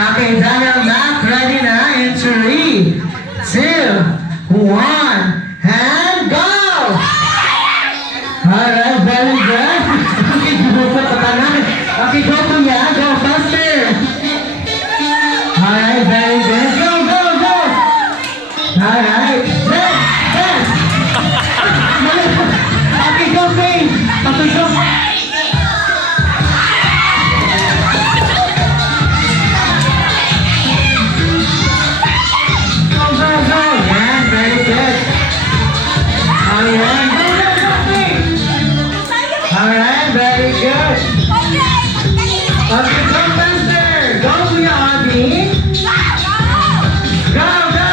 Okay, dahil math ready na in 3, 2, 1, and go! Alright, very good. Okay, bubuka pa tanan. Okay, go kuya, go faster. Alright, very good. Go, go, go! Alright, dance, dance! Okay, go, Faye. Patusok. Alright, very good. Okay, go faster. Go, Kuya Audie. Go, go.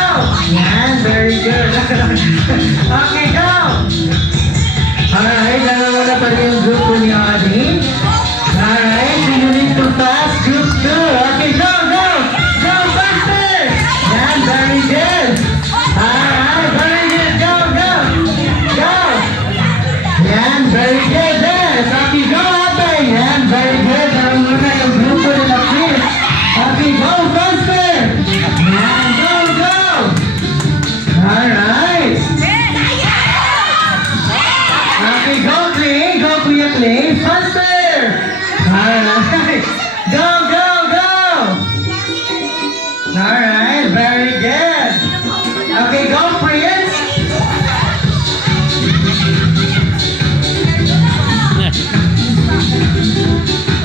Yan, very good. Okay, go. Alright, dalawa na pa rin yung group ni Audie. Alright, you need to pass group 2. Okay, go, go. Go faster. Yan, very good. Alright, very good. Go, go. Go. Yan, very good. Okay, go, Ate. Yan, very good. Alam mo na yung grupo nila, Chris. Okay, go faster. Yan, go, go. Alright. Okay, go, Clay. Go, Kuya Clay. Faster. Alright. Go, go, go. Alright, very good. Okay, go, Prince.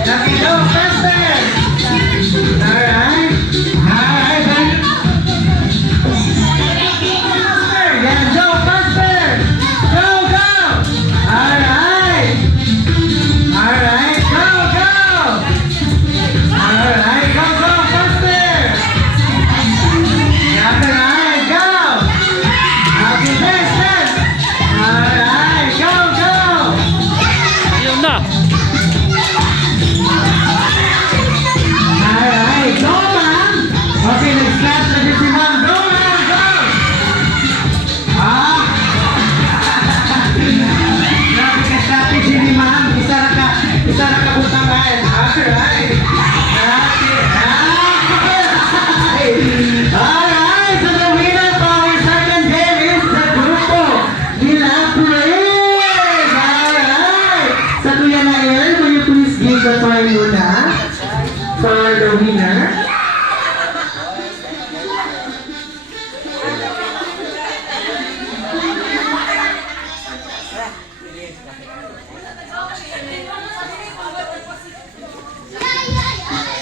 Okay, go faster. Alright. Alright. Faster. Yeah, go faster. Go, go. Alright. Alright. Go, go. Alright. Go, go faster. Alright. Go. Okay, dance, dance. Alright. Go, go. Ayun na. Alright, go ma'am! Okay, nag-start na din si ma'am. Go ma'am, go! Ah! Grabe ka strategy ni ma'am. Isa na ka butangan. Alright! Alright! So the winner for our second game is the grupo nila Praise! Alright! Sa Kuya Nael, will you please give the toy muna? For the winner.